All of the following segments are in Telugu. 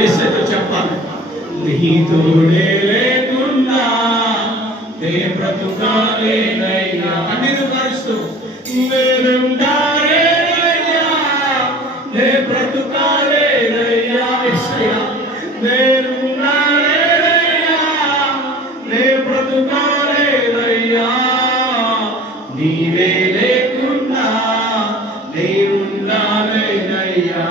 యేసుతో చెప్పాలి, నీ తోడే లేకుండా నే బ్రతుకాలేనయ్యా. అన్నిరు కలుస్తూ నేనుండాలేనయ్యా, నే బ్రతుకాలేనయ్యా. నేనుండాలేనయ్యా, నే బ్రతుకాలేనయ్యా. నీవే లేకుండా నేనుండాలేనయ్యా,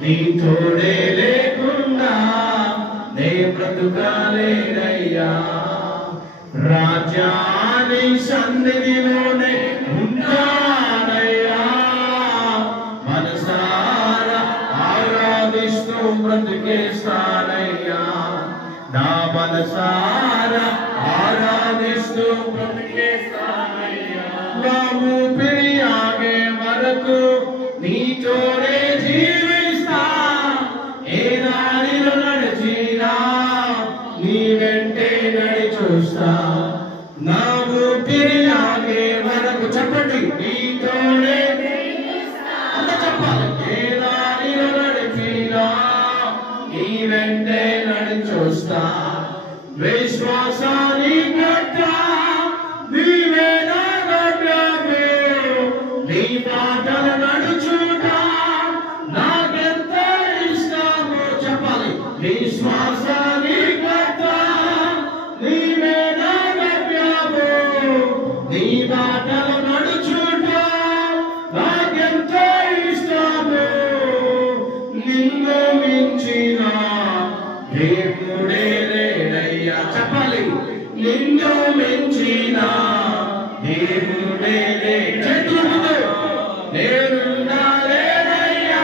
నీ తోడే లేకుండా నే బ్రతుకాలేనయ్యా. రాజాని సన్నిధిలోనే ఉంటానయ్యా, మనసారా ఆరాధిస్తూ బ్రతికేస్తానయ్యా. నా మనసారా ఆరాధిస్తూ బ్రతికేస్తానయ్యా. నా ఊపిరి ఆగే వరకు నీతోనే జీవిస్తా, ఏ దారిలో నడిచినా నీ వెంటే నడిచూస్తా. నా ఊపిరి ఆగే వరకు చెప్పండి, నీతోనే అంత చెప్పాలి. ఏ దారిలో నడిచినా నీ వెంటే నడిచూస్తా. విశ్వాసాన్ని కట్ట నీవే నా గమ్యము, నీ మాటలు నడుచుట నాకెంత ఇష్టము. చెప్పాలి, విశ్వాసాన్ని కట్ట నీవే నా గమ్యము, నీ మాటలు నడుచుట నాకెంత ఇష్టము. నిన్ను మించిన దేవుడే లేడయ్యా. చెప్పాలి, నిన్ను మించిన దేవుడే లేడు. నేనుండాలేనయ్యా,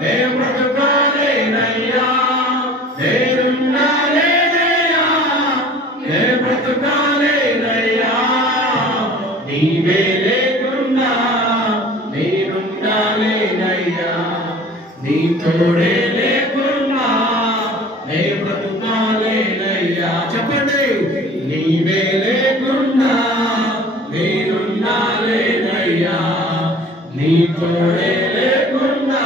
నే బ్రతుకాలేనయ్యా, నేనుండాలేనయ్యా, నే బ్రతుకాలేనయ్యా. నీవే లేకుండా నేనుండాలేనయ్యా, నీ తోడే లేకుండా నే బ్రతుకాలేనయ్యా. చెప్పండి, నీవే లేకుండా నేనుండాలేనయ్యా, నీ తోడే లేకుండా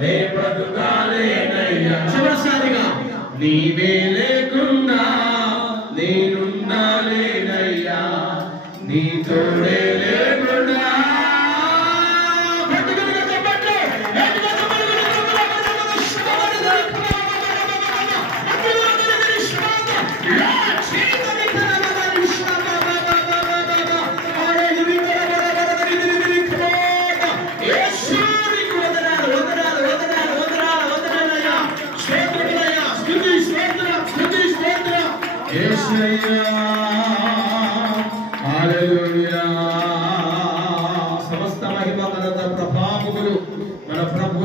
నే బ్రతుకాలేనయ్యా. చివరిసారిగా, నీవే లేకుండా నేనుండాలేనయ్యా, నీ తోడే లేకుండా. సమస్త మహిమ ఘనత ప్రభావములు మన ప్రభు